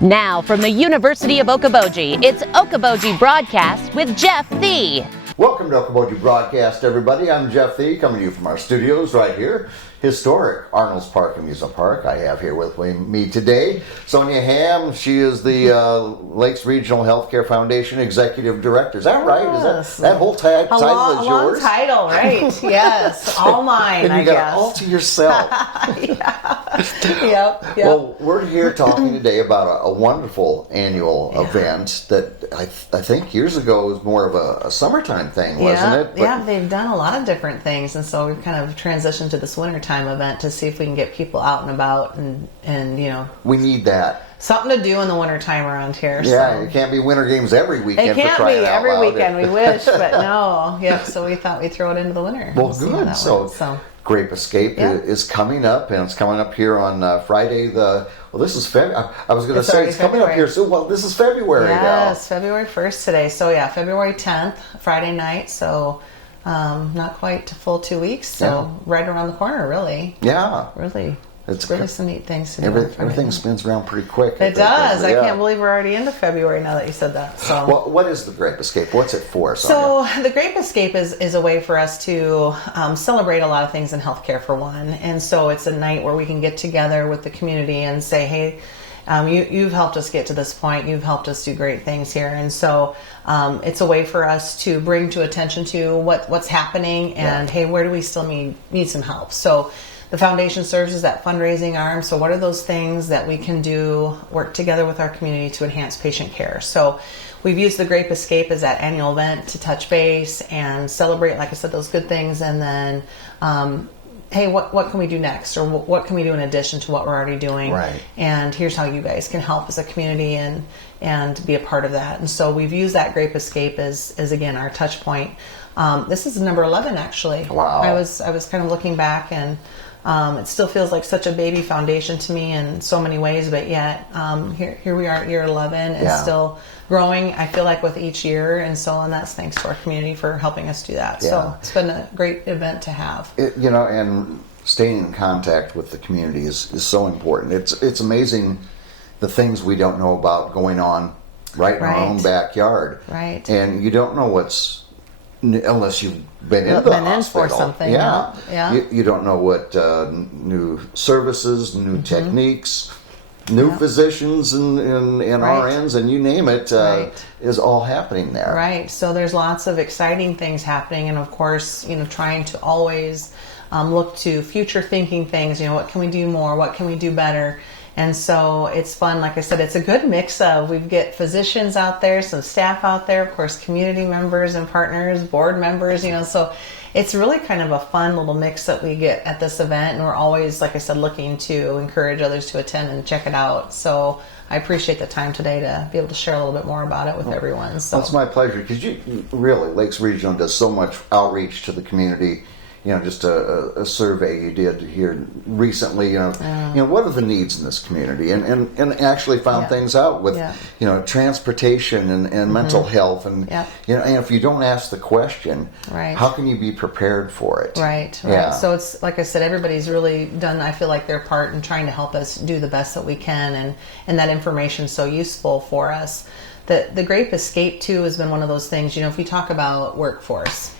Now from the University of Okoboji, it's Okoboji Broadcast with Jeff Thee. Welcome to Okoboji Broadcast, everybody. I'm Jeff Thee, coming to you from our studios right here, historic Arnold's Park Amusement Park. I have here with me today Sonja Hamm. She is the Lakes Regional Healthcare Foundation Executive Director. Is that right? Yes. Is that whole title is yours? A long title, right? Yes, all mine. And you got it all to yourself. Yep. Well, we're here talking today about a wonderful annual event that I think years ago was more of a summertime thing, wasn't it? But yeah, they've done a lot of different things, and so we've kind of transitioned to this wintertime event to see if we can get people out and about and you know. We need that. Something to do in the wintertime around here. Yeah, so. It can't be winter games every weekend. It can't be every weekend. We wish, but no. Yep. So we thought we'd throw it into the winter. Well, good. So Grape Escape is coming up, and it's coming up here on Friday. This is February. I was going to say it's coming up here soon. Well, this is February now. Yes, February 1st today. So yeah, February 10th, Friday night. So not quite a full 2 weeks. So right around the corner, really. Yeah. Really. It's really some neat things to do. Everything spins around pretty quick. It does. I can't believe we're already into February now that you said that. So, what is the Grape Escape? What's it for? Sonja? So the Grape Escape is a way for us to celebrate a lot of things in healthcare, for one. And so it's a night where we can get together with the community and say, hey, you've helped us get to this point. You've helped us do great things here. And so it's a way for us to bring to attention to what's happening and, hey, where do we still need some help? So the foundation serves as that fundraising arm. So what are those things that we can do, work together with our community to enhance patient care? So we've used the Grape Escape as that annual event to touch base and celebrate, like I said, those good things. And then, hey, what can we do next? Or what can we do in addition to what we're already doing? Right. And here's how you guys can help as a community and be a part of that. And so we've used that Grape Escape as again, our touch point. This is number 11, actually. Wow. I was kind of looking back, and it still feels like such a baby foundation to me in so many ways, but yet here we are at year 11 and still growing, I feel like, with each year, and so on. That's thanks to our community for helping us do that. So it's been a great event to have. And staying in contact with the community is so important. It's amazing the things we don't know about going on right in our own backyard. Right. And you don't know what's, unless you've been in the hospital. For something. Yeah. You don't know what new services, new techniques, new physicians and RNs, and you name it, is all happening there. Right. So there's lots of exciting things happening, and of course, trying to always look to future thinking things. What can we do more? What can we do better? And so it's fun. Like I said, it's a good mix of, we get physicians out there, some staff out there, of course, community members and partners, board members, so it's really kind of a fun little mix that we get at this event. And we're always, like I said, looking to encourage others to attend and check it out. So I appreciate the time today to be able to share a little bit more about it with everyone. So it's my pleasure, because you really, Lakes Regional does so much outreach to the community. Just a survey you did here recently, what are the needs in this community? And actually found things out with, transportation and mental health. And, and if you don't ask the question, how can you be prepared for it? Right. Yeah. So it's, like I said, everybody's really done, I feel like, their part in trying to help us do the best that we can. And that information's so useful for us. The Grape Escape, too, has been one of those things, if you talk about workforce,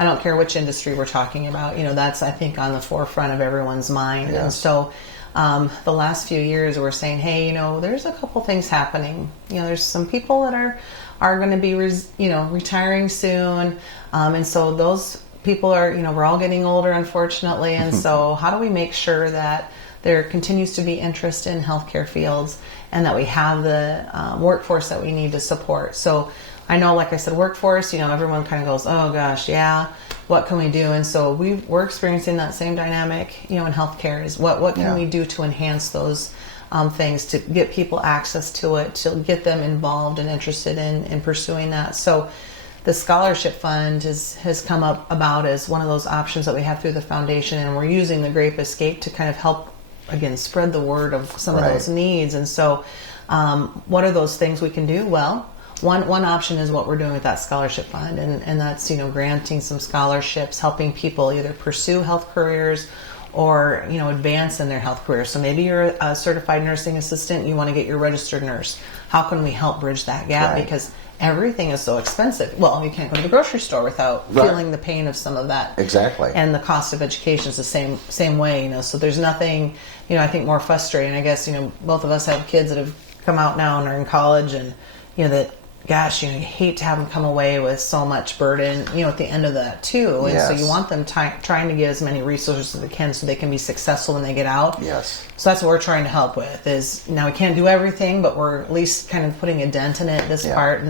I don't care which industry we're talking about, that's, I think, on the forefront of everyone's mind. Yes. And so the last few years we're saying, hey, there's a couple things happening. There's some people that are going to be, retiring soon. And so those people are, we're all getting older, unfortunately. And so how do we make sure that there continues to be interest in healthcare fields and that we have the workforce that we need to support? So I know, like I said, workforce, everyone kind of goes, oh gosh, what can we do? And so we're experiencing that same dynamic, in healthcare, is what can we do to enhance those things, to get people access to it, to get them involved and interested in pursuing that. So the scholarship fund has come about as one of those options that we have through the foundation, and we're using the Grape Escape to kind of help, again, spread the word of some of those needs. And so what are those things we can do? Well, One option is what we're doing with that scholarship fund, and that's granting some scholarships, helping people either pursue health careers or advance in their health career. So maybe you're a certified nursing assistant, you want to get your registered nurse. How can we help bridge that gap? Right. Because everything is so expensive. Well, you can't go to the grocery store without feeling the pain of some of that. Exactly. And the cost of education is the same way. So there's nothing I think more frustrating. I guess both of us have kids that have come out now and are in college, and that. Gosh, you hate to have them come away with so much burden, at the end of that too. And so you want them trying to get as many resources as they can so they can be successful when they get out. Yes. So that's what we're trying to help with. Is now we can't do everything, but we're at least kind of putting a dent in it, this part,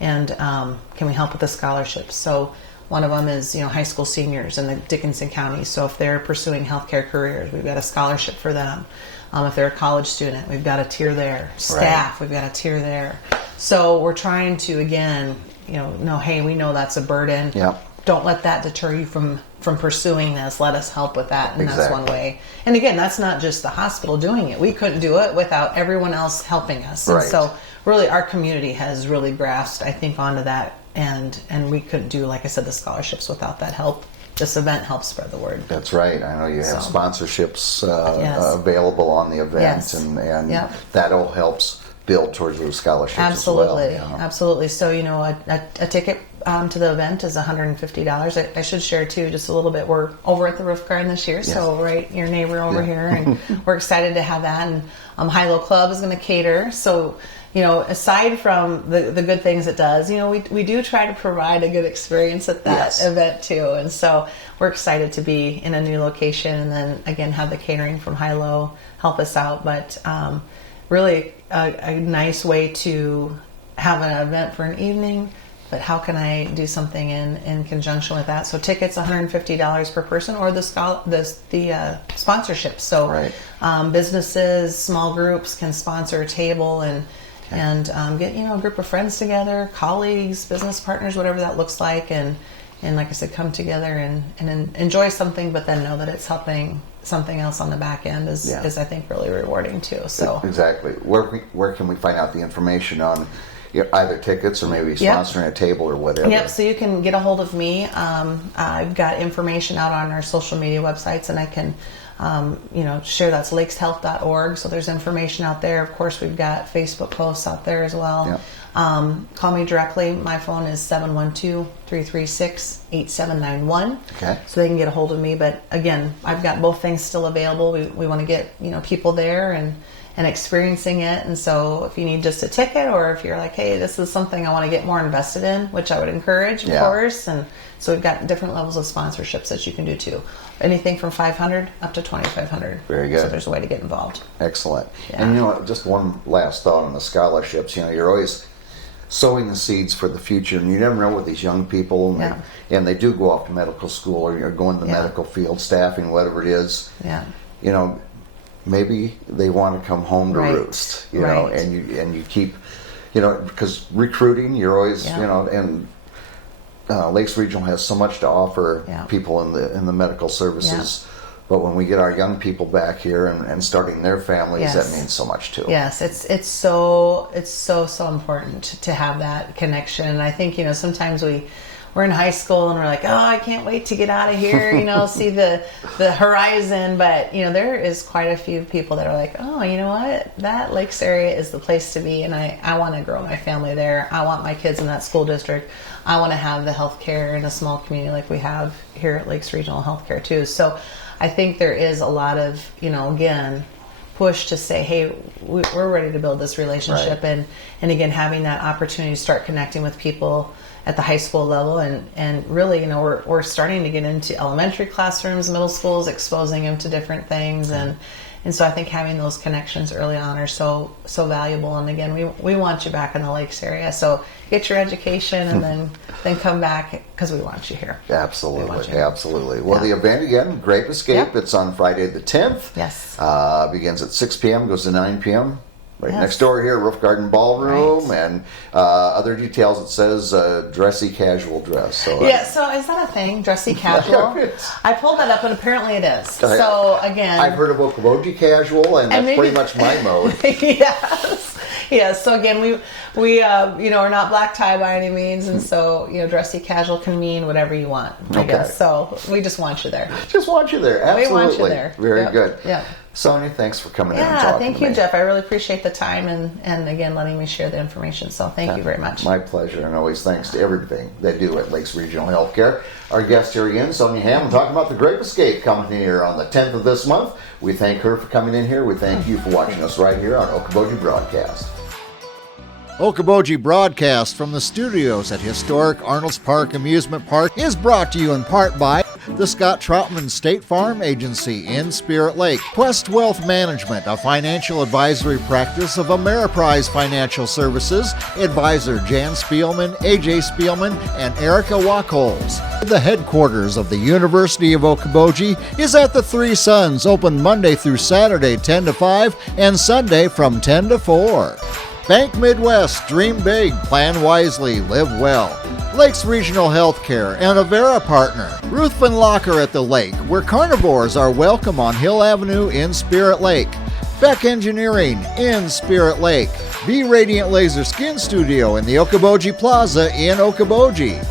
and can we help with the scholarships? So one of them is high school seniors in the Dickinson County. So if they're pursuing healthcare careers, we've got a scholarship for them. If they're a college student, we've got a tier there. Staff, we've got a tier there. So we're trying to, again, hey, we know that's a burden. Yep. Don't let that deter you from pursuing this. Let us help with that. And that's one way. And again, that's not just the hospital doing it. We couldn't do it without everyone else helping us. Right. And so really our community has really grasped, I think, onto that. And we couldn't do, like I said, the scholarships without that help. This event helps spread the word. That's right. I know you have sponsorships available on the event, and that all helps build towards those scholarships. Absolutely, as well. absolutely. So a ticket to the event is $150. I should share too, just a little bit. We're over at the Roof Garden this year, so your neighbor over here, and we're excited to have that. And High-Low Club is going to cater. So aside from the good things it does, we do try to provide a good experience at that event too. And so we're excited to be in a new location, and then again have the catering from High-Low help us out. But really a nice way to have an event for an evening. But how can I do something in conjunction with that? So tickets $150 per person, or the sponsorship. So businesses, small groups can sponsor a table and get a group of friends together, colleagues, business partners, whatever that looks like, and like I said, come together and enjoy something, but then know that it's helping something else on the back end is I think really rewarding too. So exactly, where can we find out the information on either tickets or maybe sponsoring a table or whatever? Yep. So you can get a hold of me. I've got information out on our social media websites, and I can share. That's lakeshealth.org. So there's information out there. Of course, we've got Facebook posts out there as well. Yep. Call me directly. My phone is 712-336-8791. Okay. So they can get a hold of me. But again, I've got both things still available. We want to get people there and experiencing it. And so if you need just a ticket, or if you're like, hey, this is something I want to get more invested in, which I would encourage, of course. And so we've got different levels of sponsorships that you can do too. Anything from $500 up to $2,500. Very good. So there's a way to get involved. Excellent. Yeah. And just one last thought on the scholarships. You're always sowing the seeds for the future, and you never know with these young people, and they do go off to medical school, or you're going to the medical field, staffing, whatever it is. Yeah. Maybe they want to come home to roost, and you keep, because recruiting, you're always, and Lakes Regional has so much to offer people in the medical services. But when we get our young people back here and starting their families, that means so much too. Yes, it's so important to have that connection. And I think sometimes we're in high school and we're like, oh, I can't wait to get out of here, see the horizon. But there is quite a few people that are like, oh, you know what, that Lakes area is the place to be, and I want to grow my family there. I want my kids in that school district. I want to have the health care in a small community like we have here at Lakes Regional Healthcare too. So I think there is a lot of, again, push to say, hey, we're ready to build this relationship. And again, having that opportunity to start connecting with people at the high school level, and really, we're starting to get into elementary classrooms, middle schools, exposing them to different things. And so I think having those connections early on are so valuable. And again, we want you back in the Lakes area. So get your education and then come back, because we want you here. Absolutely, absolutely. Well, the event again, Grape Escape. It's on Friday the 10th. Yes. Begins at 6 p.m., goes to 9 p.m. Right Yes. next door here, Roof Garden Ballroom, Right. and other details. It says dressy casual dress. So Yeah, so is that a thing? Dressy casual? I pulled that up and apparently it is. So again, I've heard of Okoboji casual, and that's pretty much my mode. Yes. Yes. So again, we are not black tie by any means, and so dressy casual can mean whatever you want. I guess. So we just want you there. Just want you there. Absolutely. We want you there. Very Yep. good. Yeah. Sonja, thanks for coming in and Yeah. talking Thank to you, me. Jeff. I really appreciate the time and again letting me share the information. So thank you very much. My pleasure, and always thanks to everything they do at Lakes Regional Healthcare. Our guest here again, Sonja Hamm, talking about the Grape Escape coming here on the 10th of this month. We thank her for coming in here. We thank you for watching us right here on Okoboji Broadcast. Okoboji Broadcast from the studios at historic Arnold's Park Amusement Park is brought to you in part by the Scott Troutman State Farm Agency in Spirit Lake, Quest Wealth Management, a financial advisory practice of Ameriprise Financial Services, advisor Jan Spielman, AJ Spielman, and Erica Wachholz. The headquarters of the University of Okoboji is at the Three Sons, open Monday through Saturday 10 to 5 and Sunday from 10 to 4. Bank Midwest, dream big, plan wisely, live well. Lakes Regional Healthcare and a Vera partner. Ruthven Locker at the lake, where carnivores are welcome on Hill Avenue in Spirit Lake. Beck Engineering in Spirit Lake. Be Radiant Laser Skin Studio in the Okoboji Plaza in Okoboji.